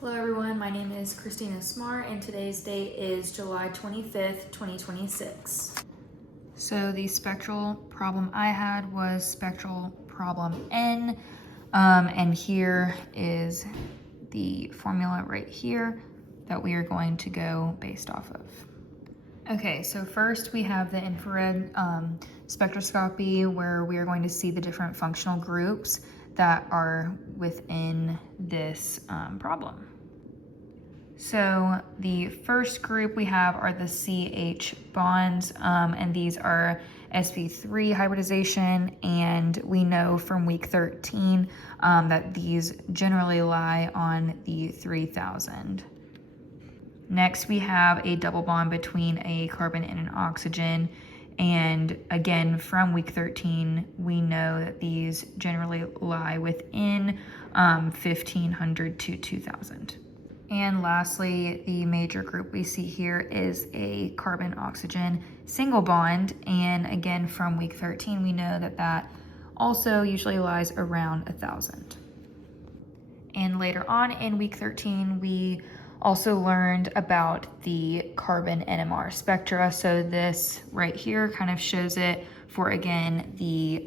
Hello everyone, my name is Christina Smart and today's date is July 25th, 2026. So the spectral problem I had was spectral problem N, and here is the formula right here that we are going to go based off of. Okay, so first we have the infrared spectroscopy where we are going to see the different functional groups that are within this problem. So the first group we have are the CH bonds, and these are sp3 hybridization, and we know from week 13 that these generally lie on the 3000. Next, we have a double bond between a carbon and an oxygen. And again, from week 13, we know that these generally lie within 1500 to 2000. And lastly, the major group we see here is a carbon-oxygen single bond. And again, from week 13, we know that that also usually lies around 1000. And later on in week 13, we also learned about the carbon NMR spectra. So this right here kind of shows it for, again, the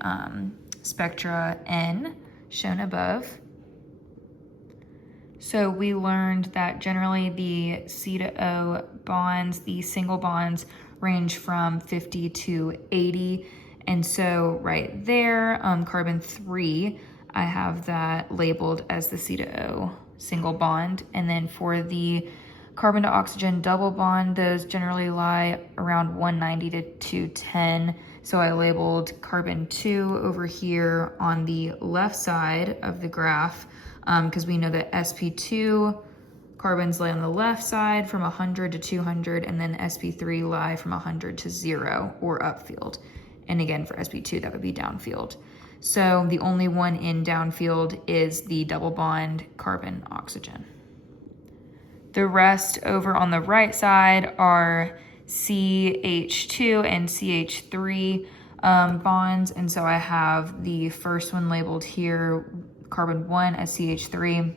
Spectra N shown above. So we learned that generally the C to O bonds, the single bonds, range from 50 to 80. And so right there, carbon 3, I have that labeled as the C to O single bond. And then for the carbon to oxygen double bond, those generally lie around 190 to 210. So I labeled carbon 2 over here on the left side of the graph, because we know that sp2 carbons lie on the left side from 100 to 200, and then sp3 lie from 100 to 0 or upfield. And again, for sp2, that would be downfield. So the only one in downfield is the double bond carbon oxygen. The rest over on the right side are CH2 and CH3 bonds. And so I have the first one labeled here, carbon 1 as CH3.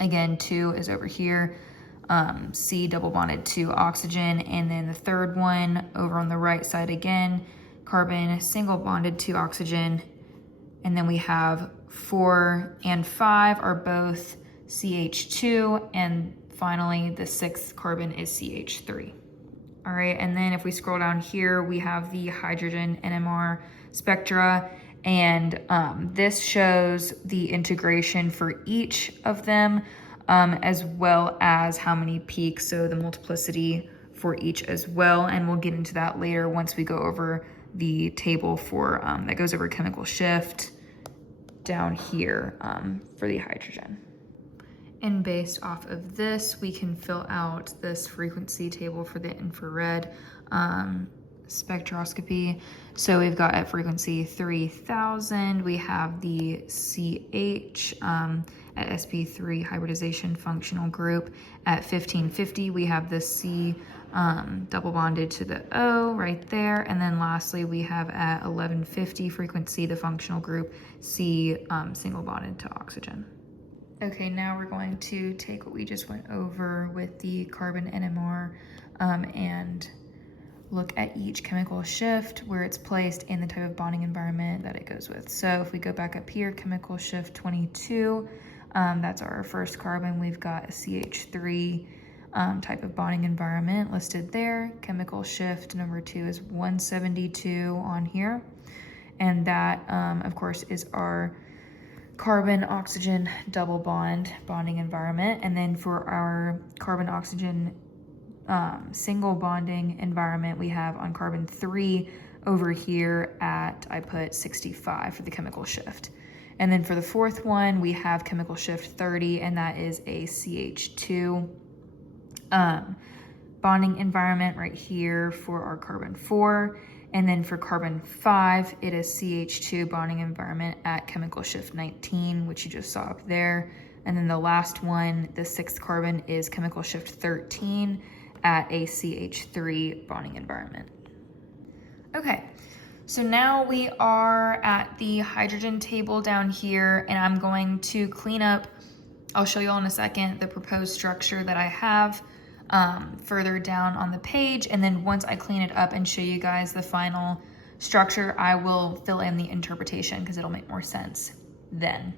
Again, 2 is over here, C double bonded to oxygen. And then the third one over on the right side again, carbon single bonded to oxygen. And then we have 4 and 5 are both CH2, and finally the sixth carbon is CH3. All right, and then if we scroll down here, we have the hydrogen NMR spectra, and this shows the integration for each of them, as well as how many peaks, so the multiplicity for each as well. And we'll get into that later once we go over the table for that goes over chemical shift down here for the hydrogen. And based off of this, we can fill out this frequency table for the infrared spectroscopy. So we've got at frequency 3000, we have the CH at sp3 hybridization functional group. At 1550, we have the C double bonded to the O right there. And then lastly, we have at 1150 frequency, the functional group C single bonded to oxygen. Okay, now we're going to take what we just went over with the carbon NMR and look at each chemical shift, where it's placed, and the type of bonding environment that it goes with. So if we go back up here, chemical shift 22, that's our first carbon. We've got a CH3 type of bonding environment listed there. Chemical shift number 2 is 172 on here. And that, of course, is our carbon oxygen double bonding environment. And then for our carbon oxygen single bonding environment, we have on carbon 3 over here at, I put 65 for the chemical shift. And then for the fourth one, we have chemical shift 30, and that is a CH2 bonding environment right here for our carbon 4. And then for carbon 5, it is CH2 bonding environment at chemical shift 19, which you just saw up there. And then the last one, the sixth carbon, is chemical shift 13 at a CH3 bonding environment. Okay, so now we are at the hydrogen table down here, and I'm going to clean up I'll show you all in a second the proposed structure that I have further down on the page. And then once I clean it up and show you guys the final structure, I will fill in the interpretation because it'll make more sense then.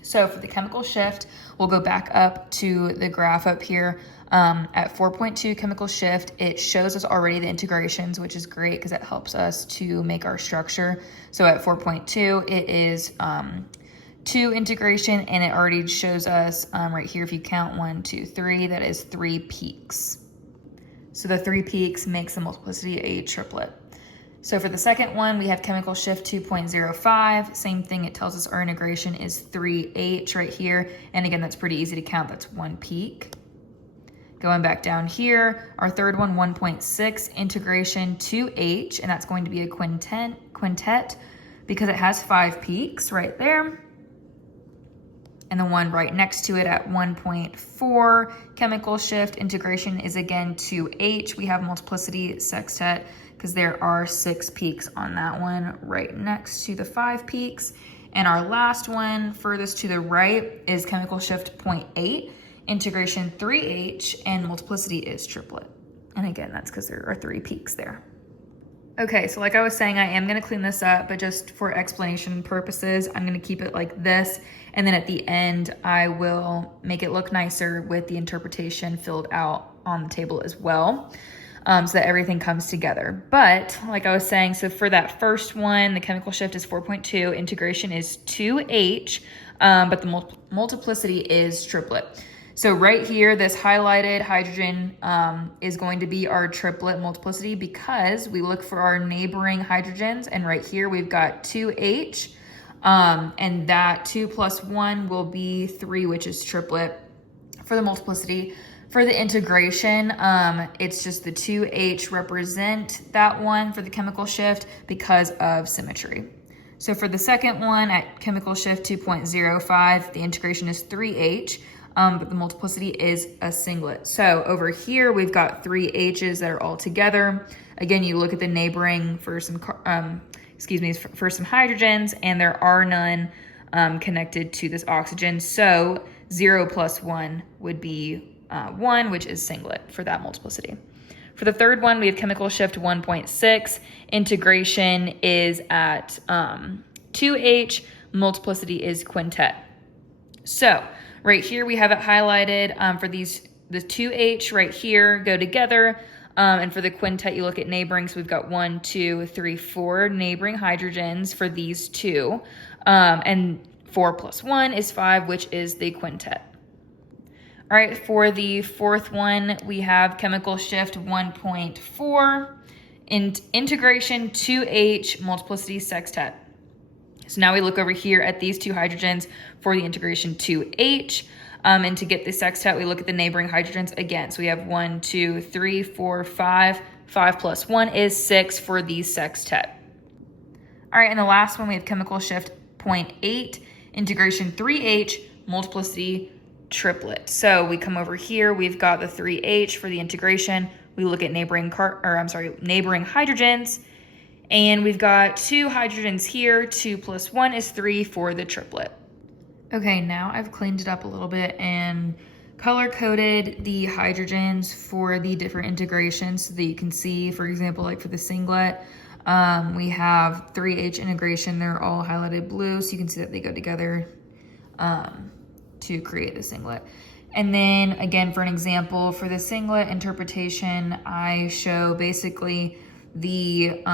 So for the chemical shift, we'll go back up to the graph up here at 4.2 chemical shift. It shows us already the integrations, which is great because it helps us to make our structure. So at 4.2, it is 2 integration, and it already shows us right here, if you count 1, 2, 3, that is 3 peaks. So the 3 peaks makes the multiplicity a triplet. So for the second one, we have chemical shift 2.05. Same thing, it tells us our integration is 3H right here. And again, that's pretty easy to count, that's 1 peak. Going back down here, our third one, 1.6, integration 2H, and that's going to be a quintet because it has 5 peaks right there. And the one right next to it at 1.4 chemical shift integration is again 2H. We have multiplicity sextet because there are 6 peaks on that one right next to the 5 peaks. And our last one furthest to the right is chemical shift 0.8, integration 3H, and multiplicity is triplet. And again, that's because there are 3 peaks there. Okay, so like I was saying, I am gonna clean this up, but just for explanation purposes, I'm gonna keep it like this. And then at the end, I will make it look nicer with the interpretation filled out on the table as well, so that everything comes together. But like I was saying, so for that first one, the chemical shift is 4.2, integration is 2H, but the multiplicity is triplet. So right here, this highlighted hydrogen is going to be our triplet multiplicity because we look for our neighboring hydrogens, and right here we've got 2H, and that 2 plus 1 will be 3, which is triplet for the multiplicity. For the integration, it's just the 2H represent that one for the chemical shift because of symmetry. So for the second one at chemical shift 2.05, the integration is 3H. But the multiplicity is a singlet. So over here, we've got 3 H's that are all together. Again, you look at the neighboring for some, for some hydrogens, and there are none connected to this oxygen. So 0 plus 1 would be 1, which is singlet for that multiplicity. For the third one, we have chemical shift 1.6. Integration is at 2H. Multiplicity is quintet. So right here, we have it highlighted for these, the 2H right here go together. And for the quintet, you look at neighboring. So we've got 1, 2, 3, 4 neighboring hydrogens for these two. And 4 plus 1 is 5, which is the quintet. All right, for the fourth one, we have chemical shift 1.4, integration 2H, multiplicity sextet. So now we look over here at these 2 hydrogens for the integration 2H. And to get the sextet, we look at the neighboring hydrogens again. So we have 1, 2, 3, 4, 5. 5 plus 1 is 6 for the sextet. All right, and the last one, we have chemical shift 0.8, integration 3H, multiplicity triplet. So we come over here, we've got the 3H for the integration. We look at neighboring hydrogens. And we've got 2 hydrogens here, 2 plus 1 is 3 for the triplet. Okay, now I've cleaned it up a little bit and color-coded the hydrogens for the different integrations so that you can see, for example, like for the singlet, we have 3H integration, they're all highlighted blue, so you can see that they go together to create the singlet. And then again, for an example, for the singlet interpretation, I show basically the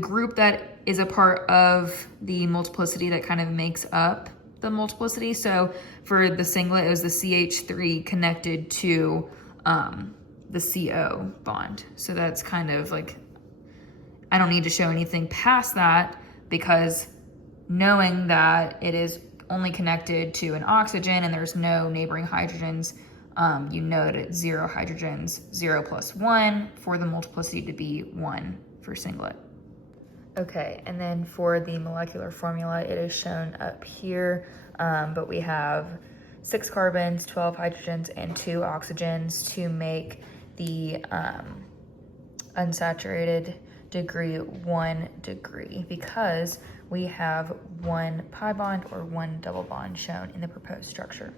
group that is a part of the multiplicity that kind of makes up the multiplicity. So for the singlet, it was the CH3 connected to the CO bond. So that's kind of like, I don't need to show anything past that because knowing that it is only connected to an oxygen and there's no neighboring hydrogens, you know that it's 0 hydrogens, 0 plus 1 for the multiplicity to be 1 for singlet. Okay, and then for the molecular formula, it is shown up here, but we have 6 carbons, 12 hydrogens, and 2 oxygens to make the unsaturated degree 1 degree because we have one pi bond or one double bond shown in the proposed structure.